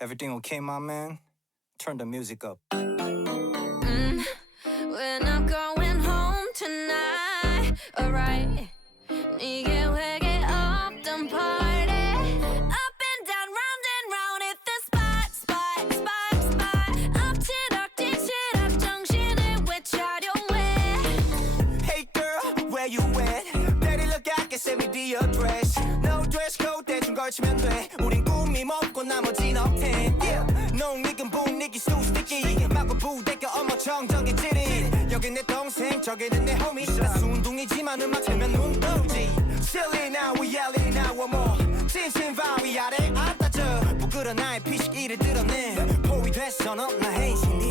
Everything okay, my man? Turn the music up. Mm, we're not going home tonight. Alright. 네게 회개 없던 party. Up and down, round and round at the spot, spot, spot, spot. 엎치락 뒤치락 정신을 외차려 왜? Hey girl, where you at? Daddy look I can send me the address. No dress code 대충 걸치면 돼. 우린 꿈이 먹고 억텐. Yeah. 농익은 분위기 sticky. 마구 부대껴 어머 정적인 찌릿. 여긴 내 동생, 저기는 내 homie. 나 순둥이지만 음악 틀면 눈 떠오지. Silly now, we yelling now one more. 진심 바위 아래 앞다져. 부끄러 나의 피식 이를 드러내. 포위 됐어 넌나 헤이신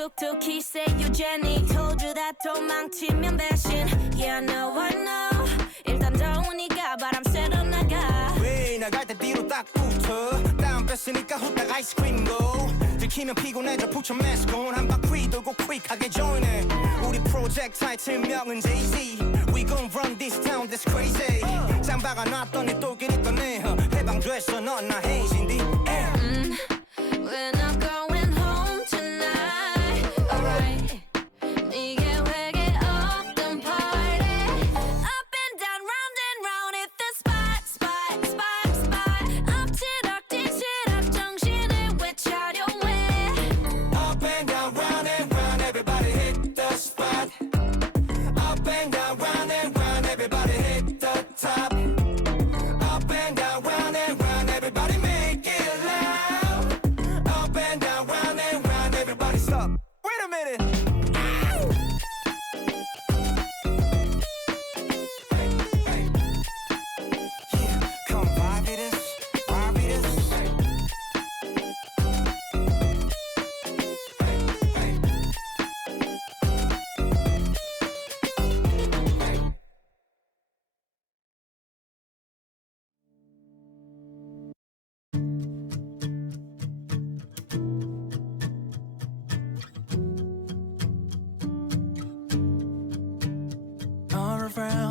툭툭히 say you Jenny Told you that 도망치면 배신 Yeah I know I know 일단 더우니까 바람 쐬러 나가 왜 나갈 때 뒤로 딱 붙어 땀 뺐으니까 후딱 아이스크림도 들키면 피곤해져 put your mask on 한 바퀴 돌고 quick하게 join해 우리 프로젝트 타이틀명은 Jay-Z We gon' run this town that's crazy 짱박아 놨더니 또 길이 떠네 해방됐어 넌나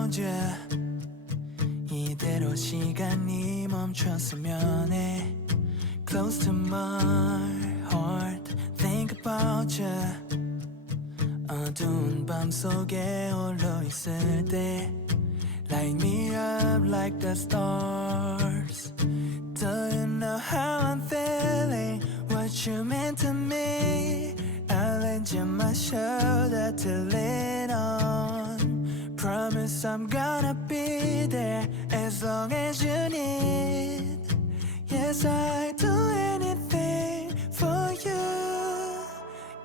around you 이대로 시간이 멈췄으면 해 Close to my heart Think about you 어두운 밤 속에 홀로 있을 때 Light me up like the stars Do you know how I'm feeling? What you meant to me? I'll lend you my shoulder to lean on. Promise I'm gonna be there as long as you need. Yes, I do anything for you.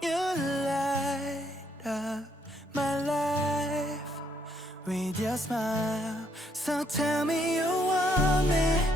You light up my life with your smile. So tell me you want me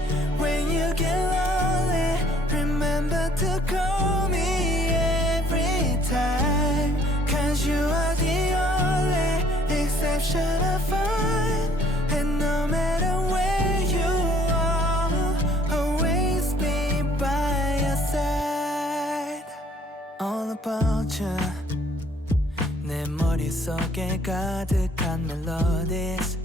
머릿속에 가득한 melodies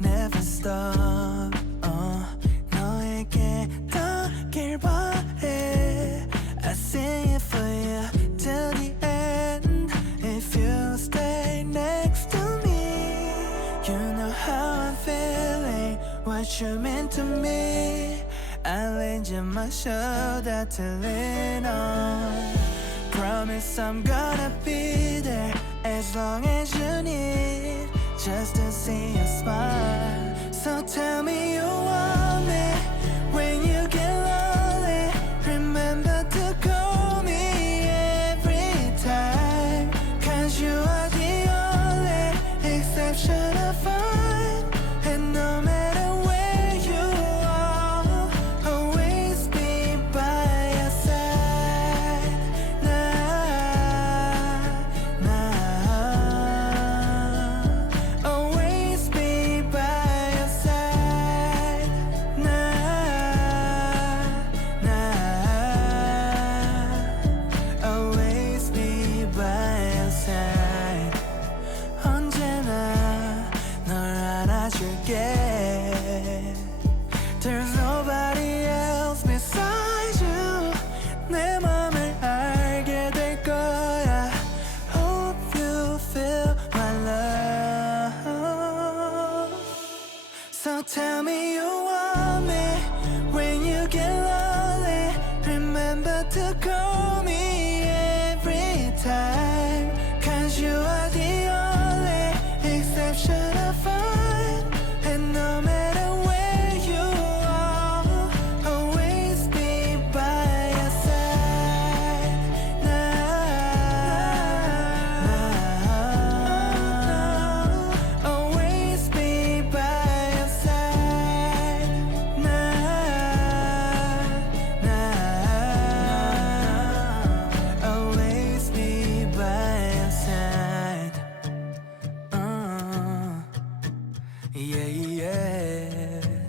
Never stop uh, 너에게 닿길 바래 I sing it for you till the end If you stay next to me You know how I'm feeling What you meant to me I lend you my shoulder to lean on Promise I'm gonna be there as long as you need just to see you smile. So tell me you want yeah.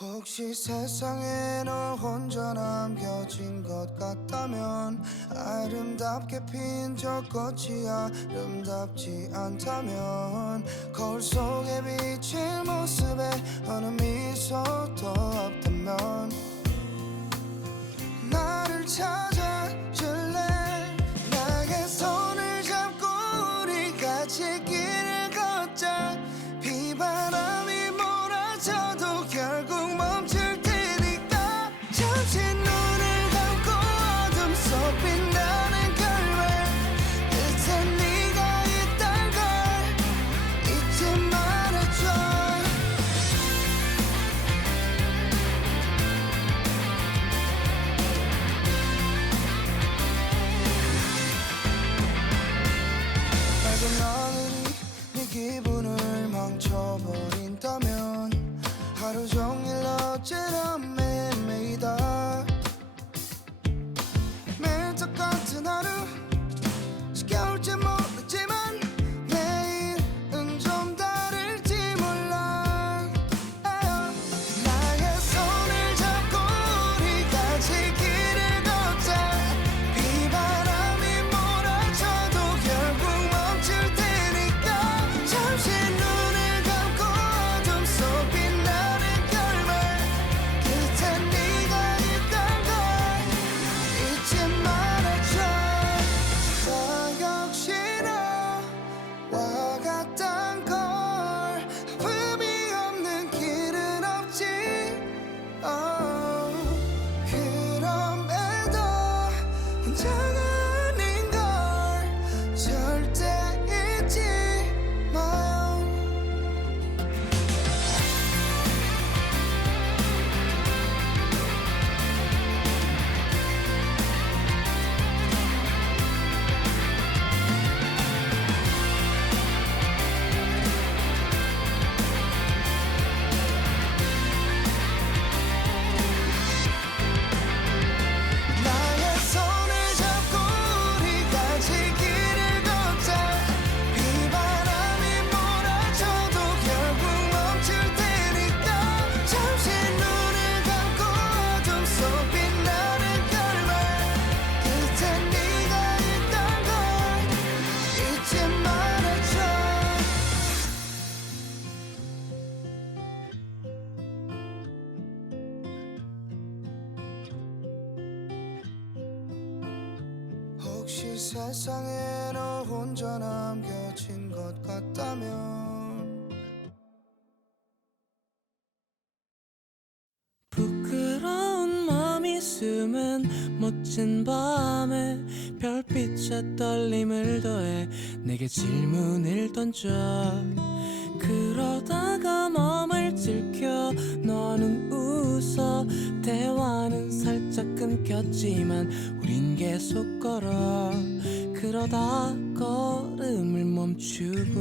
혹시 세상에 너 혼자 남겨진 것 같다면 아름답게 핀 저 꽃이 아름답지 않다면 거울 속에 비친 모습에 어느 미소도 없다면 나를 찾아 혹시 세상에 너 혼자 남겨진 것 같다면. 부끄러운 마음이 숨은 멋진 밤에 별빛에 떨림을 더해 내게 질문을 던져. 그러다가 맘을 들켜 너는 웃어. 대화는 살짝 끊겼지만 우린 계속 걸어 그러다 걸음을 멈추고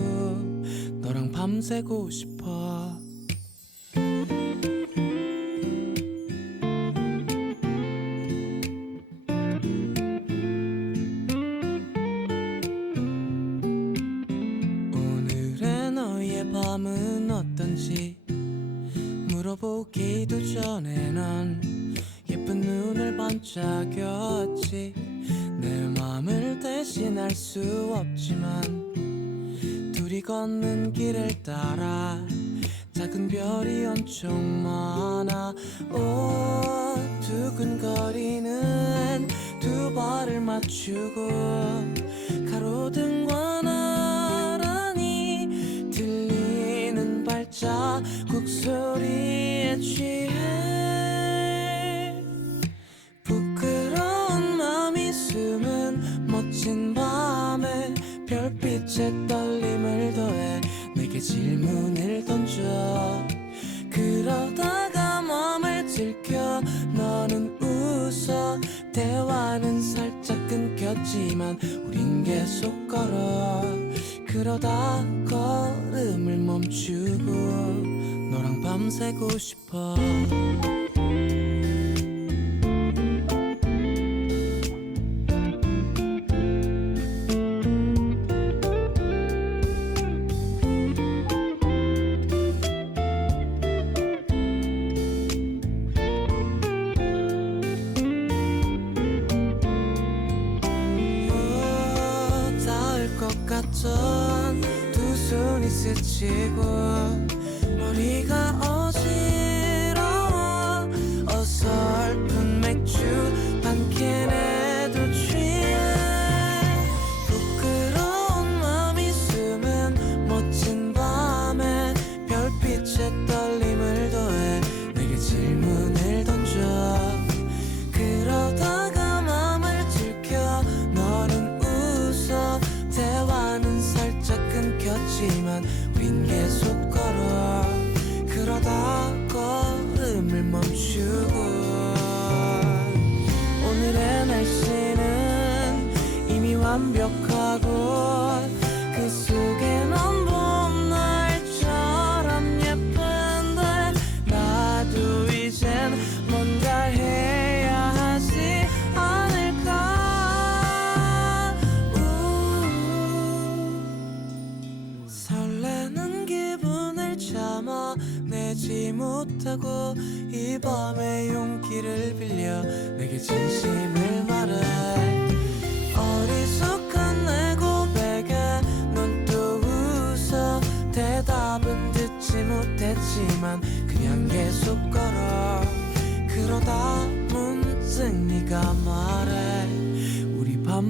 너랑 밤새고 싶어. 오늘의 너의 밤은 어떤지 물어보기도 전에 넌 예쁜 눈을 반짝였지. 내 맘을 대신할 수 없지만 둘이 걷는 길을 따라 작은 별이 엄청 많아. 오 두근거리는 두 발을 맞추고 가로등과 나란히 들리는 발자국 소리에 취해 질문을 던져. 그러다가 맘을 들켜 너는 웃어. 대화는 살짝 끊겼지만 우린 계속 걸어. 그러다 걸음을 멈추고 너랑 밤새고 싶어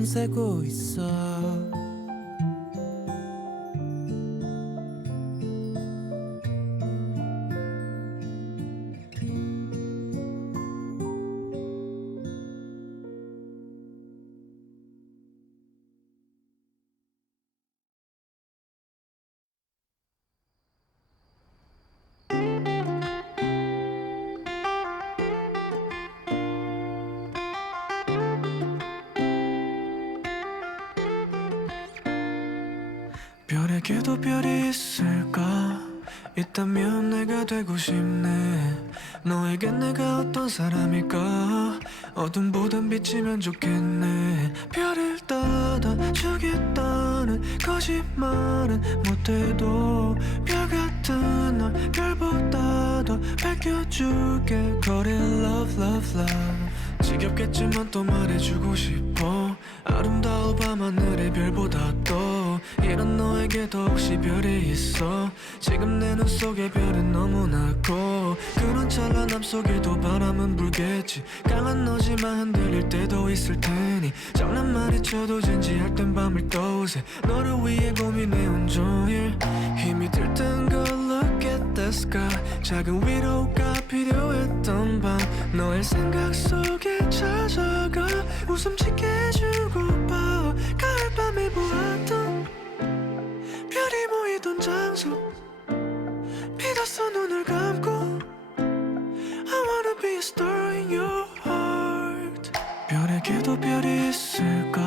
우리 같은 널 별보다 더 밝혀줄게 it love love love 지겹겠지만 또 말해주고 싶어. 아름다운 밤하늘의 별보다 또 이런 너에게도 혹시 별이 있어? 지금 내 눈 속에 별은 너무나 커. 그런 찬란함 속에도 바람은 불겠지. 강한 너지만 흔들릴 때도 있을 테니. 장난만이 쳐도 진지할 땐 밤을 떠오세. 너를 위해 고민해 온종일 힘이 들던 걸 sky 작은 위로가 필요했던 밤 너의 생각 속에 찾아가 웃음 짓게 해주고파 가을밤에 보았던 별이 모이던 장소 믿었어 눈을 감고 I wanna be a star in your heart. 별에게도 별이 있을까?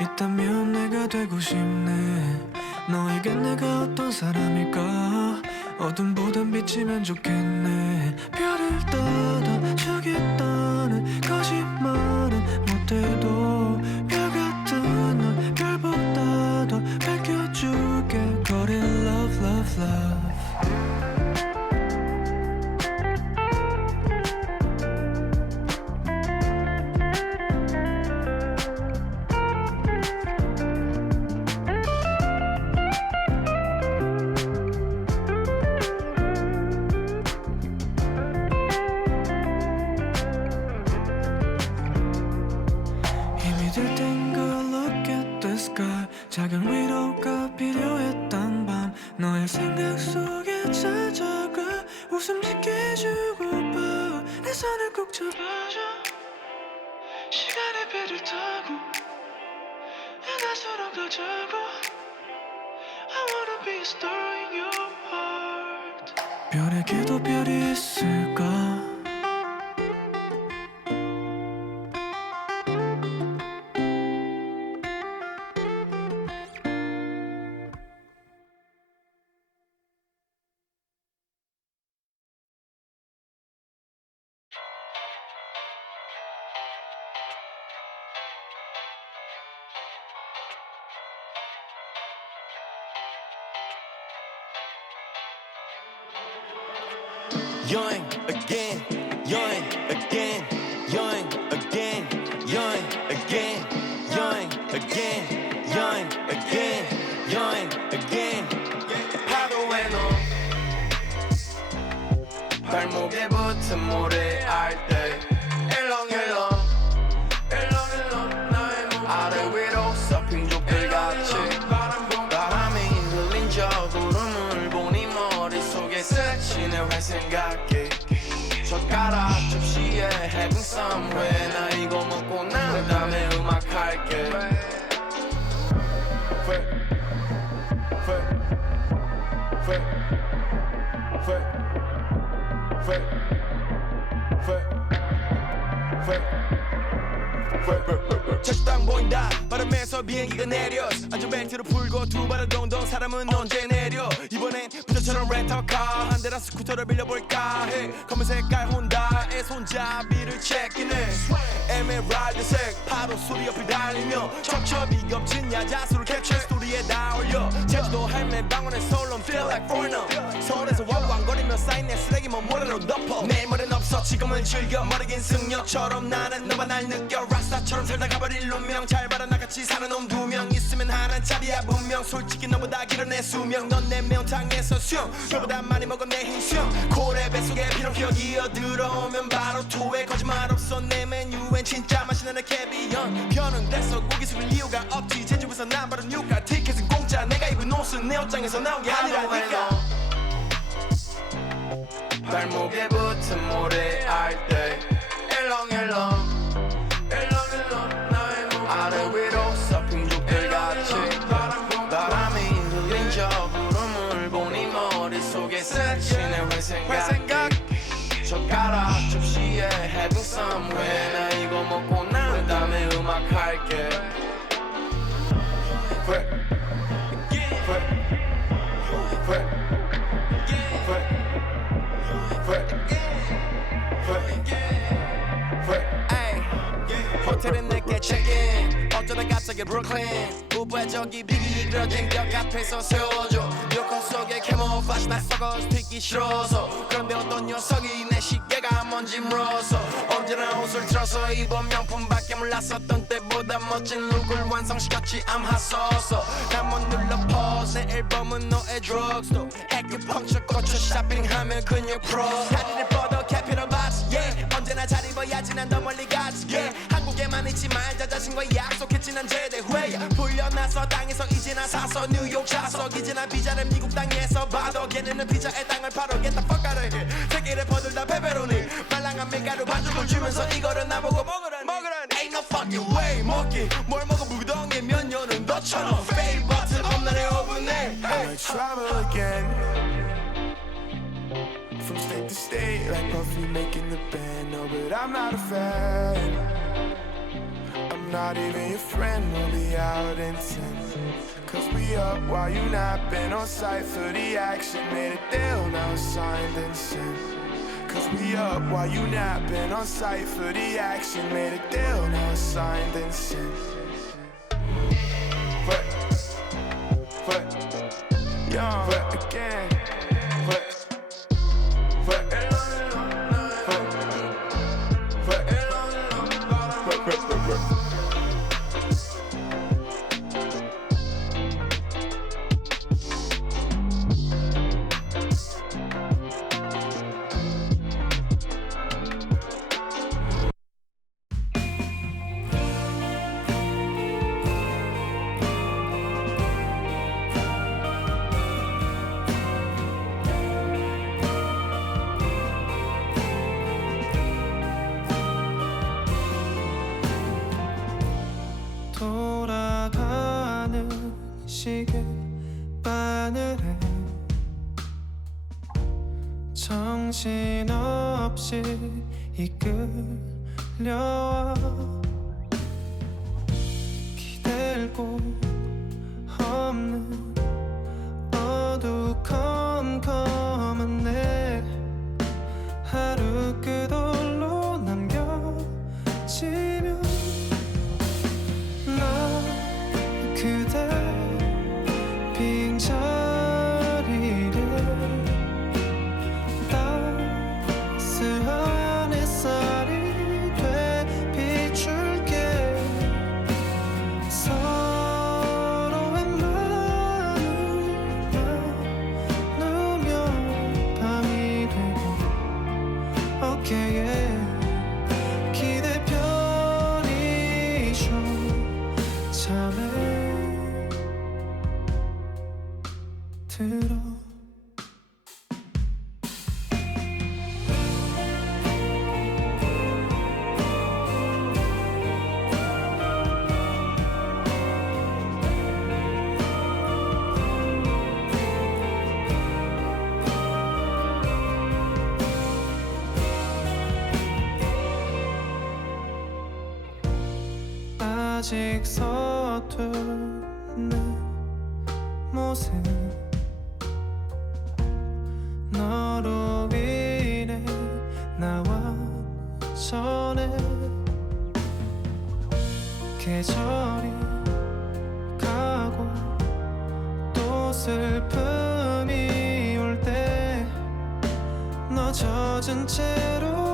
있다면 내가 되고 싶네. 너에겐 내가 어떤 사람일까 어둠보단 빛이면 좋겠네. 별을 따다 주겠다는 거짓말은 못해도 별 같은 널 별보다 더 밝혀줄게. it love love love 손을 꼭 잡아줘 시간의 배를 타고 은하수로 가자고 I wanna be a star in your heart. 별에게도 별이 있을까 발목에 붙은 모래알 때 보인다. 바람에서 비행기가 내려. 안전벨트를 풀고 두 발을 동동 사람은 언제 내려? 이번엔 부자처럼 렌터카 한 대랑 스쿠터를 빌려볼까 해. 검은 색깔 혼다의 손잡이를 체크네 에메랄드색 파도 소리 옆을 달리며 척첩이 겹친 야자수를 캡처 스토리에 다 올려. 제주도 할매 방언에 솔로 feel like foreigner. 서울에서 왕왕거리며 쌓인 내 쓰레기만 모래로 덮어. 내 머리는 없어 지금은 즐겨 머리긴 승려처럼 나는 너만 날 느껴 락스타처럼 살다 가버릴 운명 잘 봐라 나같이 사는 놈 두 명 있으면 하나는 짜리야 분명 솔직히 너보다 길어 내 수명 넌내 매운탕에서 수영 너보다 많이 먹은 내 행수형 고래 뱃속에 피로키어 기어 들어오면 바로 토해 거짓말 없어 내 메뉴엔 진짜 맛있는 캐비언 편은 됐어 고기 숙일 이유가 없지 제주에서 난 바로 뉴가 티켓은 공짜 내가 입은 옷은 내 옷장에서 나온 게 아니라니까 발목에 붙은 모래알 때. 일렁일렁 일렁일렁 나의 몸. 아래 위로 서핑족들 같이. 바람이 저 구름을 보니 머릿속에 스치는 회생각. 젓가락 접시에 having somewhere 나 이거 먹고 난 다음에 음악 할게 갑자기 브루클린. 저기 비기 이그러진 벽 앞에서 세워줘. 요건 속에 캐모파지 나 썩어 듣기 싫어서. 그런데 어떤 녀석이 내 시계가 뭔지 물어서. 언제나 옷을 틀어서 입은 명품밖에 몰랐었던 때보다 멋진 룩을 완성시켰지 I'm hot sauce 난못 눌러 pause 내 앨범은 너의 drugstore. 해큐펑처 꽂혀 쇼핑하면 근육 프로 다리를 뻗어 캐피럴 바지 yeah. 언제나 잘 입어야지 난 더 멀리 가지 yeah 한국에만 있지 말자 자신과 약속했지 난 제대 후회야. 풀려나서 땅에서 이제 나 사서 뉴욕 좌석. 이제 난 비자를 미국 땅에서 봐도 걔네는 피자의 땅을 바로 get the fuck out of here 세계를 퍼들다 페페로니. 말랑한 밀가루 반죽을 주면서 이거를 나보고 먹으라니. 먹으라니. Ain't no fucking way 먹기 뭘 먹어 무덩이 몇 년은 너처럼. 페일 버튼 없는 애 오븐에. I travel again. From state to state Like Puffy making the band. No, but I'm not a fan not even your friend We'll be out in ten. Cause we up while you napping On site for the action. Made a deal, now signed and sent. Cause we up while you napping On site for the action. Made a deal, now signed and sent. 회, 회, Young 이 아직 내 모습. 너로 인해 나와 전에 계절이 가고 또 슬픔이 올 때 너 젖은 채로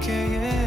어깨